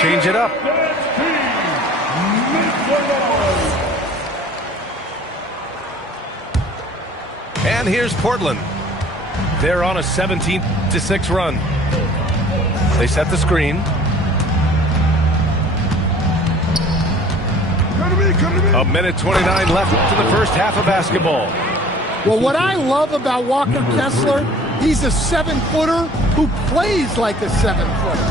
change it up. And here's Portland. They're on a 17-6 run. They set the screen. A minute 29 left to the first half of basketball. Well, what I love about Walker Kessler, he's a 7-footer who plays like a 7-footer.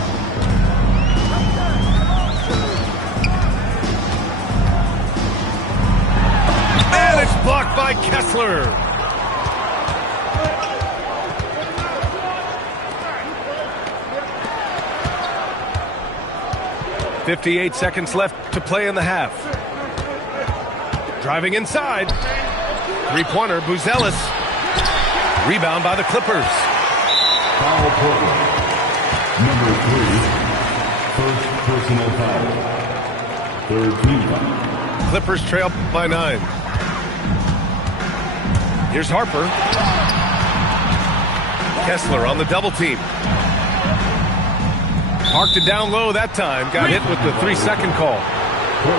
And it's blocked by Kessler. .58 seconds left to play in the half. Driving inside. Three-pointer, Buzelis. Rebound by the Clippers. Foul Portland. Number 3. First personal foul. Third team foul. Clippers trail by 9. Here's Harper. Kessler on the double team. Parked it down low that time. Got hit with the 3-second call.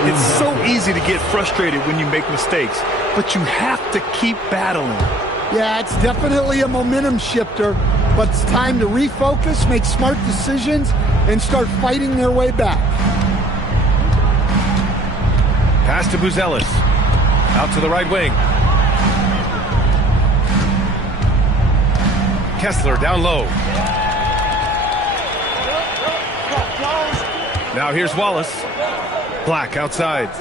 It's so easy to get frustrated when you make mistakes, but you have to keep battling. Yeah, it's definitely a momentum shifter, but it's time to refocus, make smart decisions, and start fighting their way back. Pass to Buzelis. Out to the right wing. Kessler down low. Now here's Wallace. Black outside.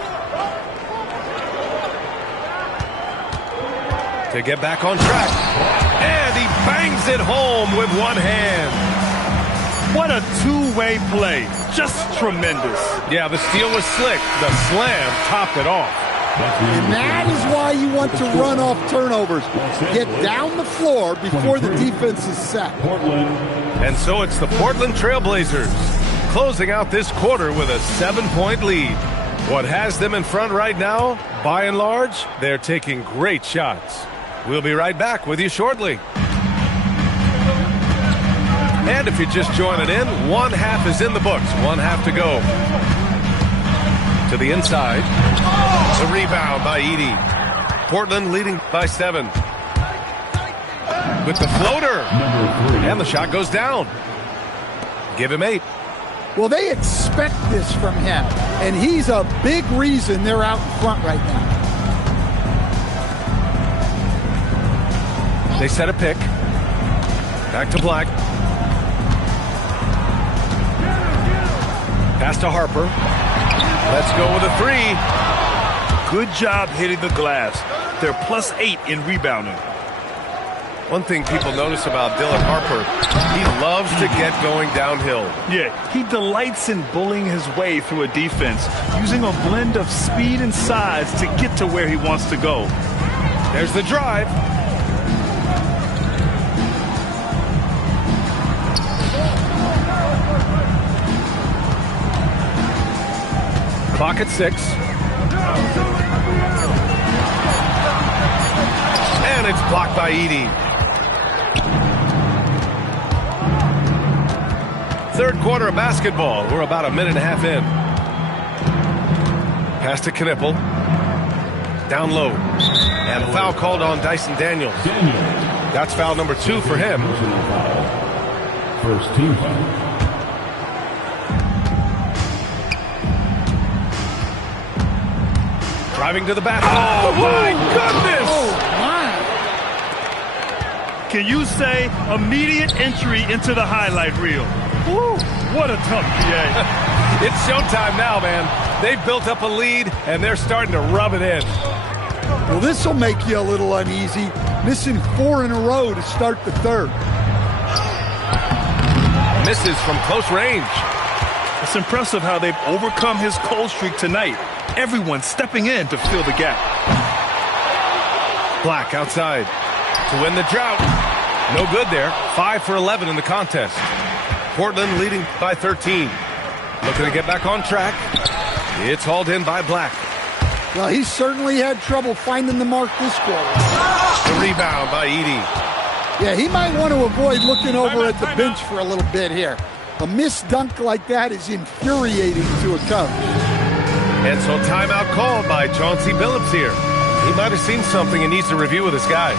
To get back on track. And he bangs it home with one hand. What a two-way play. Just tremendous. Yeah, the steal was slick. The slam topped it off. And that is why you want to run off turnovers. Get down the floor before the defense is set. And so it's the Portland Trailblazers closing out this quarter with a 7-point lead. What has them in front right now, by and large, they're taking great shots. We'll be right back with you shortly. And if you're just joining in, one half is in the books. One half to go. To the inside. The rebound by Edey. Portland leading by 7. With the floater. And the shot goes down. Give him 8. Well, they expect this from him, and he's a big reason they're out in front right now. They set a pick. Back to Black. Pass to Harper. Let's go with a 3. Good job hitting the glass. They're +8 in rebounding. One thing people notice about Dylan Harper, he loves to get going downhill. Yeah, he delights in bullying his way through a defense, using a blend of speed and size to get to where he wants to go. There's the drive. Clock at 6. And it's blocked by Edey. Third quarter of basketball. We're about a minute and a half in. Pass to Knipple. Down low. And a foul called on Dyson Daniels. That's foul number 2 for him. First team foul. Driving to the basket. Oh, my goodness! Oh, my. Can you say immediate entry into the highlight reel? Woo, what a tough PA. It's showtime now, man. They've built up a lead, and they're starting to rub it in. Well, this will make you a little uneasy, missing 4 in a row to start the third. Misses from close range. It's impressive how they've overcome his cold streak tonight. Everyone stepping in to fill the gap. Black outside to win the drought. No good there. 5 for 11 in the contest. Portland leading by 13. Looking to get back on track. It's hauled in by Black. Well, he certainly had trouble finding the mark this quarter. The rebound by Edey. Yeah, he might want to avoid looking over at the bench for a little bit here. A missed dunk like that is infuriating to a coach. And so timeout called by Chauncey Billups here. He might have seen something and needs to review with his guys.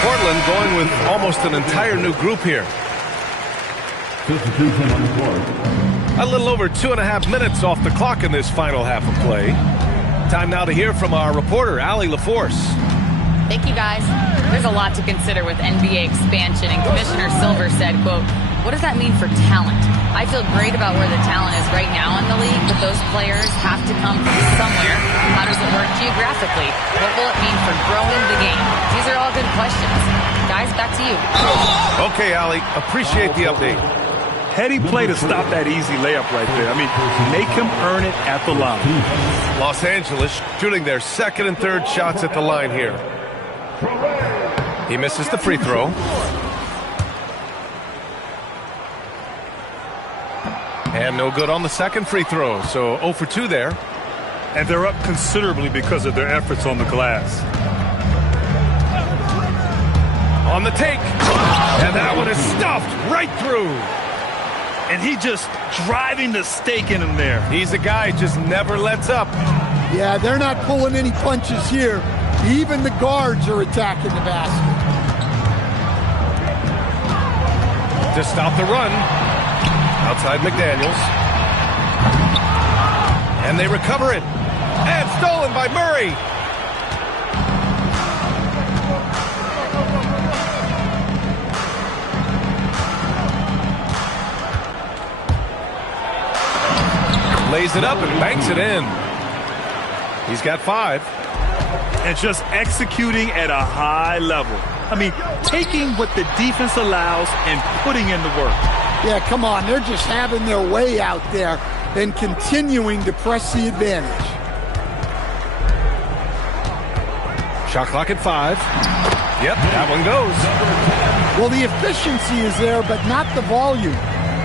Portland going with almost an entire new group here. Substitution on the court. A little over 2.5 minutes off the clock in this final half of play. Time now to hear from our reporter, Allie LaForce. Thank you, guys. There's a lot to consider with NBA expansion, and Commissioner Silver said, quote, "What does that mean for talent? I feel great about where the talent is right now in the league, but those players have to come from somewhere. How does it work geographically? What will it mean for growing the game?" These are all good questions. Guys, back to you. Okay, Allie, appreciate the update. Heady play to stop that easy layup right there. I mean, make him earn it at the line. Los Angeles shooting their second and third shots at the line here. He misses the free throw. And no good on the second free throw, so 0 for 2 there. And they're up considerably because of their efforts on the glass. On the take. And that one is stuffed right through. And he just driving the stake in him there. He's a guy who just never lets up. Yeah, they're not pulling any punches here. Even the guards are attacking the basket. To stop the run. Outside McDaniels. And they recover it. And stolen by Murray. Lays it up and banks it in. He's got 5. And just executing at a high level. I mean, taking what the defense allows and putting in the work. Yeah, come on. They're just having their way out there and continuing to press the advantage. Shot clock at 5. Yep, that one goes. Well, the efficiency is there, but not the volume.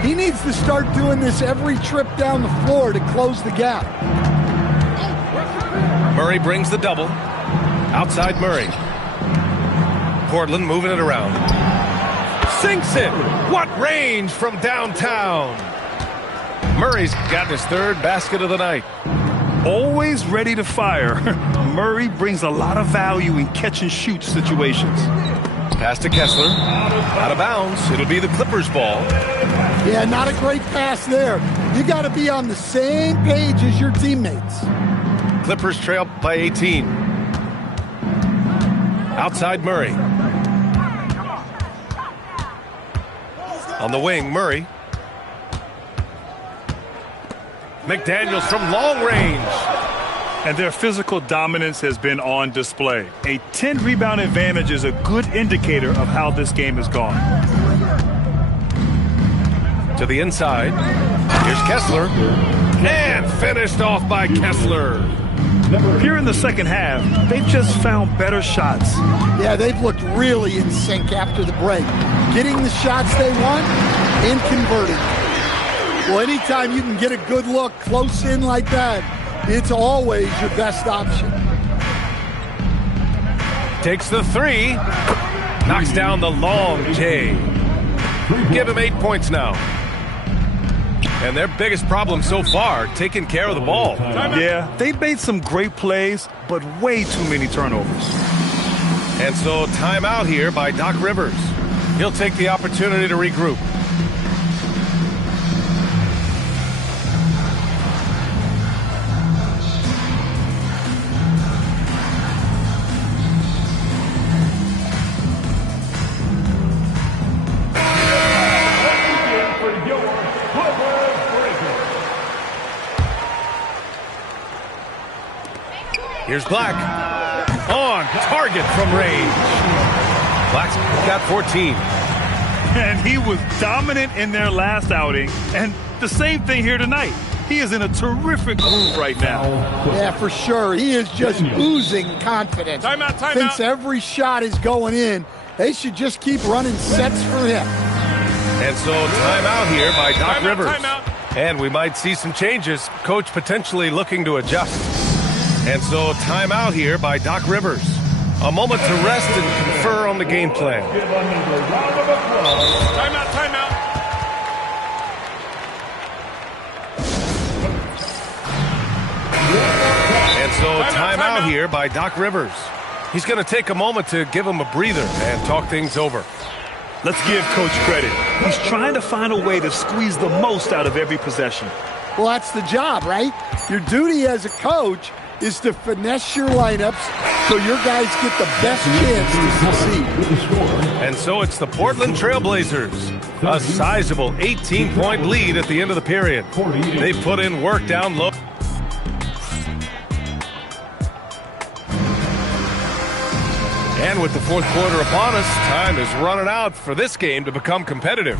He needs to start doing this every trip down the floor to close the gap. Murray brings the double. Outside Murray. Portland moving it around. Sinks it. What range from downtown. Murray's got his third basket of the night. Always ready to fire. Murray brings a lot of value in catch-and-shoot situations. Pass to Kessler. Out of bounds. It'll be the Clippers' ball. Yeah, not a great pass there. You got to be on the same page as your teammates. Clippers trail by 18. Outside Murray. On the wing, Murray. McDaniels from long range. And their physical dominance has been on display. A 10-rebound advantage is a good indicator of how this game has gone. To the inside. Here's Kessler. And finished off by Kessler. Here in the second half, they've just found better shots. Yeah, they've looked really in sync after the break. Getting the shots they want and converting. Well, anytime you can get a good look close in like that, it's always your best option. Takes the 3. Knocks down the long J. Give him 8 points now. And their biggest problem so far, taking care of the ball. Yeah, they've made some great plays, but way too many turnovers. And so timeout here by Doc Rivers. He'll take the opportunity to regroup. Here's Black. On target from range. Black's got 14. And he was dominant in their last outing. And the same thing here tonight. He is in a terrific groove right now. Yeah, for sure. He is just oozing confidence. Timeout. Thinks every shot is going in. They should just keep running sets for him. And so timeout here by Doc Rivers. And we might see some changes. Coach potentially looking to adjust. And so timeout here by Doc Rivers. A moment to rest and confer on the game plan. Timeout. And so timeout here by Doc Rivers. He's going to take a moment to give him a breather and talk things over. Let's give Coach credit. He's trying to find a way to squeeze the most out of every possession. Well, that's the job, right? Your duty as a coach is to finesse your lineups so your guys get the best chance to succeed. And so it's the Portland Trail Blazers. A sizable 18-point lead at the end of the period. They put in work down low. And with the fourth quarter upon us, time is running out for this game to become competitive.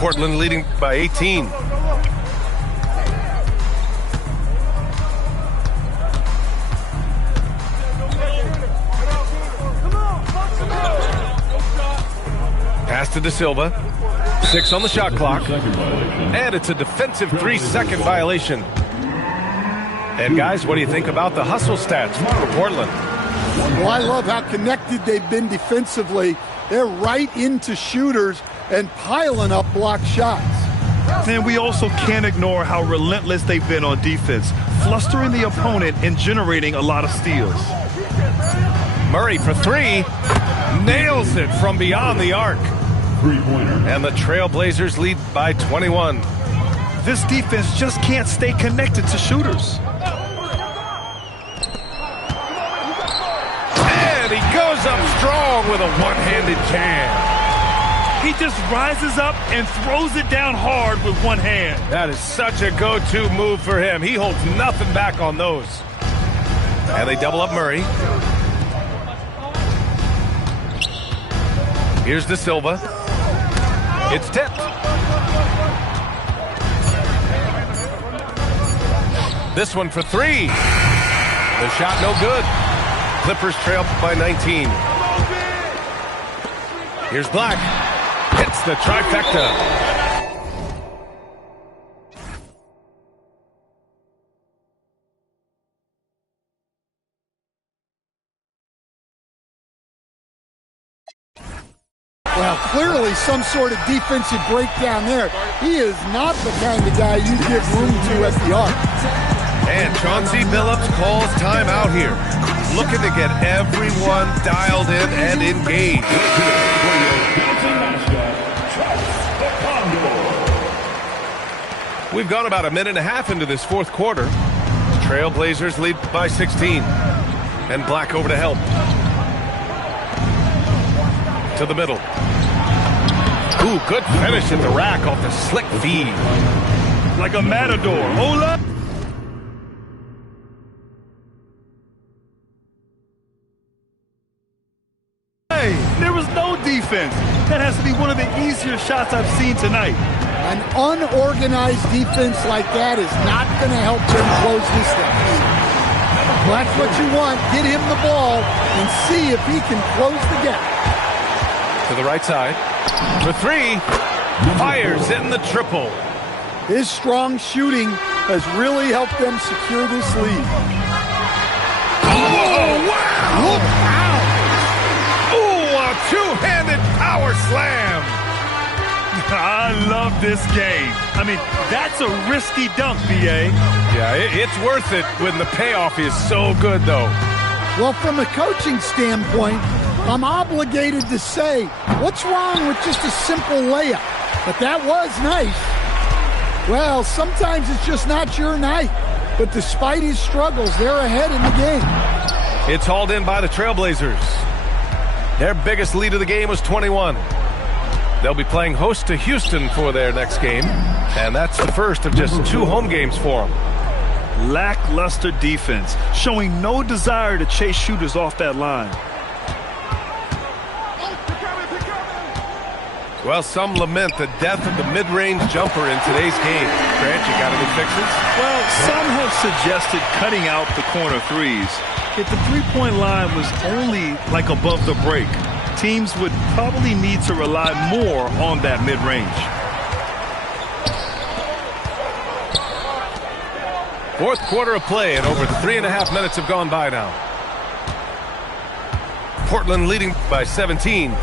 Portland leading by 18. Pass to De Silva. 6 on the shot clock. And it's a defensive 3-second violation. And guys, what do you think about the hustle stats for Portland? Well, I love how connected they've been defensively. They're right into shooters and piling up blocked shots. And we also can't ignore how relentless they've been on defense, flustering the opponent and generating a lot of steals. Murray for 3. Nails it from beyond the arc. Three-pointer. And the Trailblazers lead by 21. This defense just can't stay connected to shooters. And he goes up strong with a one-handed jam. He just rises up and throws it down hard with one hand. That is such a go-to move for him. He holds nothing back on those. And they double up Murray. Here's De Silva. It's tipped. This one for 3. The shot no good. Clippers trail by 19. Here's Black. Hits the trifecta. Well, clearly some sort of defensive breakdown there. He is not the kind of guy you give room to at the arc. And Chauncey Billups calls timeout here. Looking to get everyone dialed in and engaged. We've gone about a minute and a half into this fourth quarter. Trailblazers lead by 16. And Black over to help. To the middle. Ooh, good finish at the rack off the slick feed. Like a matador. Hola! Hey, there was no defense. That has to be one of the easier shots I've seen tonight. An unorganized defense like that is not going to help them close this deficit. Well, that's what you want. Get him the ball and see if he can close the gap. To the right side. For 3. Fires in the triple. His strong shooting has really helped them secure this lead. Oh, wow! Look out! Ooh, a two-handed power slam! I love this game. I mean, that's a risky dunk, B.A. Yeah, it's worth it when the payoff is so good, though. Well, from a coaching standpoint, I'm obligated to say, what's wrong with just a simple layup? But that was nice. Well, sometimes it's just not your night. But despite his struggles, they're ahead in the game. It's hauled in by the Trailblazers. Their biggest lead of the game was 21. They'll be playing host to Houston for their next game. And that's the first of just 2 home games for them. Lackluster defense, showing no desire to chase shooters off that line. Well, some lament the death of the mid-range jumper in today's game. Grant, you got any fixes? Well, some have suggested cutting out the corner threes. If the three-point line was only like above the break, teams would probably need to rely more on that mid-range. Fourth quarter of play, and over 3.5 minutes have gone by now. Portland leading by 17.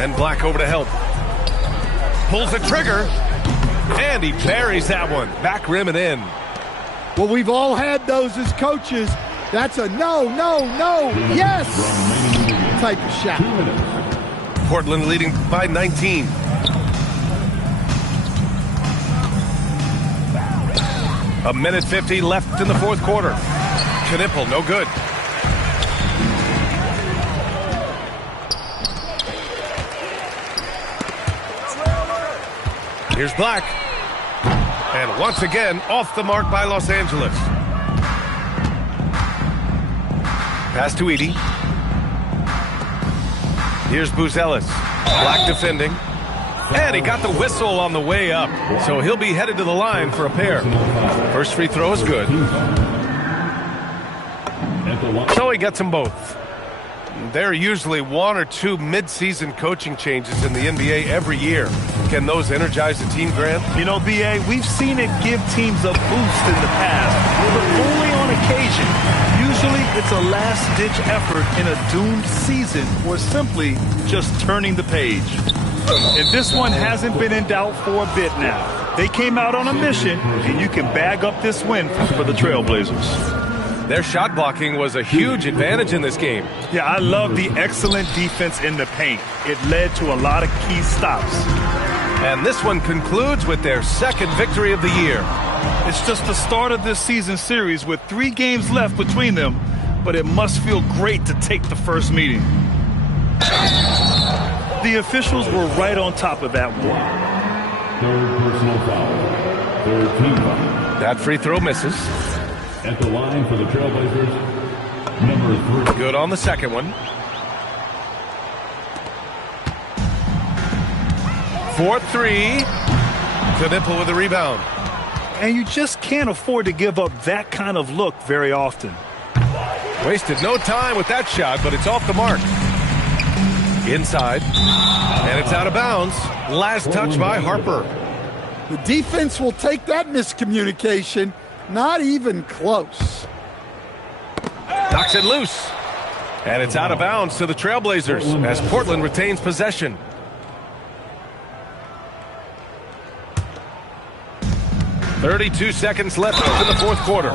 And Black over to help. Pulls the trigger. And he buries that one. Back rim and in. Well, we've all had those as coaches. That's a no, yes type of shot. Portland leading by 19. A minute 50 left in the fourth quarter. Knipple, no good. Here's Black. And once again, off the mark by Los Angeles. Pass to Edey. Here's Buzelis. Black defending. And he got the whistle on the way up. So he'll be headed to the line for a pair. First free throw is good. So he gets them both. There are usually one or two mid-season coaching changes in the NBA every year. Can those energize the team, Grant? You know, B.A., we've seen it give teams a boost in the past, but only on occasion. Usually it's a last-ditch effort in a doomed season or simply just turning the page. And this one hasn't been in doubt for a bit now. They came out on a mission, and you can bag up this win for the Trailblazers. Their shot blocking was a huge advantage in this game. Yeah, I love the excellent defense in the paint. It led to a lot of key stops. And this one concludes with their second victory of the year. It's just the start of this season series with 3 games left between them, but it must feel great to take the first meeting. The officials were right on top of that one. Third personal foul. Third team foul. That free throw misses. At the line for the Trailblazers, number 3. Good on the second one. 4-3. Knipple with the rebound. And you just can't afford to give up that kind of look very often. Wasted no time with that shot, but it's off the mark. Inside. And it's out of bounds. Last touch by Harper. The defense will take that miscommunication. Not even close. Knocks it loose. And it's out of bounds to the Trailblazers as Portland retains possession. .32 seconds left in the fourth quarter.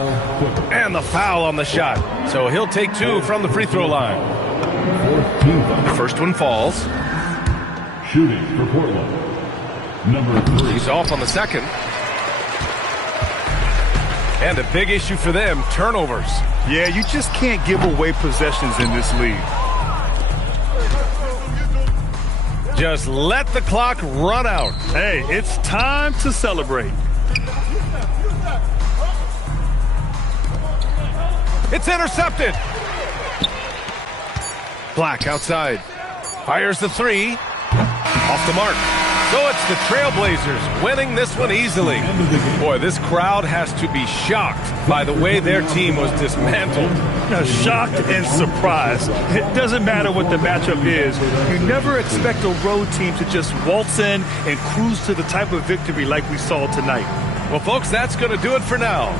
And the foul on the shot. So he'll take 2 from the free throw line. The first one falls. Shooting for Portland, number 3. He's off on the second. And a big issue for them, turnovers. Yeah, you just can't give away possessions in this league. Just let the clock run out. Hey, it's time to celebrate. It's intercepted. Black outside. Fires the 3. Off the mark. So it's the Trailblazers winning this one easily. Boy, this crowd has to be shocked by the way their team was dismantled. Now, shocked and surprised. It doesn't matter what the matchup is. You never expect a road team to just waltz in and cruise to the type of victory like we saw tonight. Well, folks, that's going to do it for now.